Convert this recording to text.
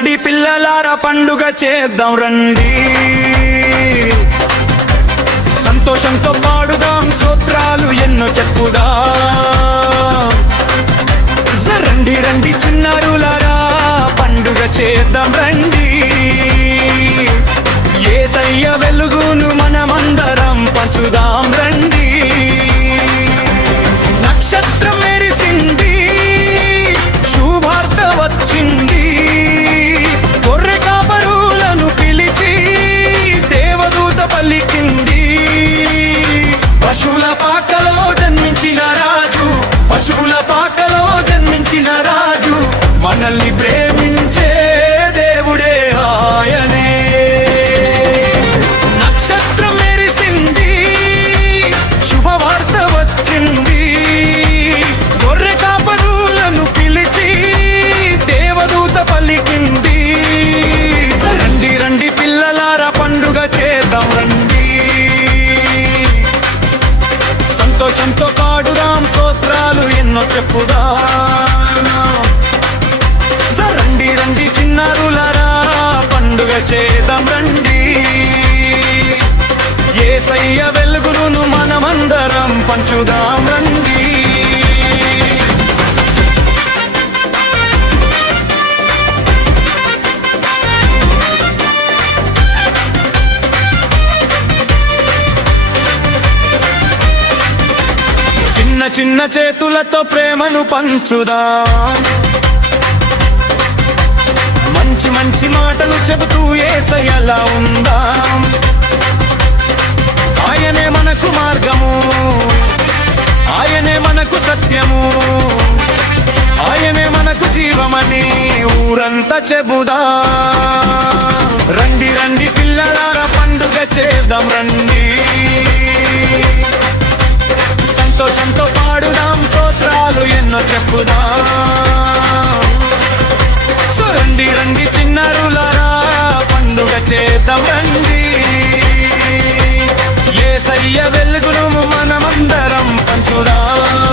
రండి పిల్లలారా పండుగ చేద్దాం రండి, సంతోషంతో పాడుదాం స్తోత్రాలు ఎన్నో చెప్పుదాం. రండి రండి చిన్నారులారా పండుగ చేద్దాం రండి, యేసయ్య వెలుగును మనమందరం పంచుదాం రండి. నక్షత్రం మెరిసింది, శుభార్త వచ్చింది, గొర్రె కాపరులను పిలిచి దేవదూత పలికింది. పశువుల పాకలో జన్మించిన రాజు, పశువుల పాకలో జన్మించిన రాజు, మనల్ని ప్రేమించే దేవుడే ఆయనే. నక్షత్రం మెరిసింది, శుభవార్త వచ్చింది, గొర్రె కాపరులను పిలిచి దేవదూత పలికింది. రండి రండి పిల్లలారా పండుగ చేద్దాం రండి, సంతోషంతో పాడుదాం స్తోత్రాలు ఎన్నో చెప్పుదాం. రండి రండి చిన్నారులారా పండుగ చేద్దాం రండి, యేసయ్య వెలుగును మనమందరం పంచుదాం రండి. చిన్న చిన్న చేతులతో ప్రేమను పంచుదాం, మంచి మంచి మాటలు చెబుతూ యేసయ్యలా ఉందాం. ఆయనే మనకు మార్గము, ఆయనే మనకు సత్యము, ఆయనే మనకు జీవమని ఊరంతా చెబుదాం. రండి రండి పిల్లలారా పండుగ చేద్దాం రండి, సంతోషంతో పాడుదాం స్తోత్రాలు ఎన్నో చెప్పుదాం. రండి రండి చిన్నారులారా పండుగ చేద్దాం రండి, యేసయ్య వెలుగును మనమందరం పంచుదాం.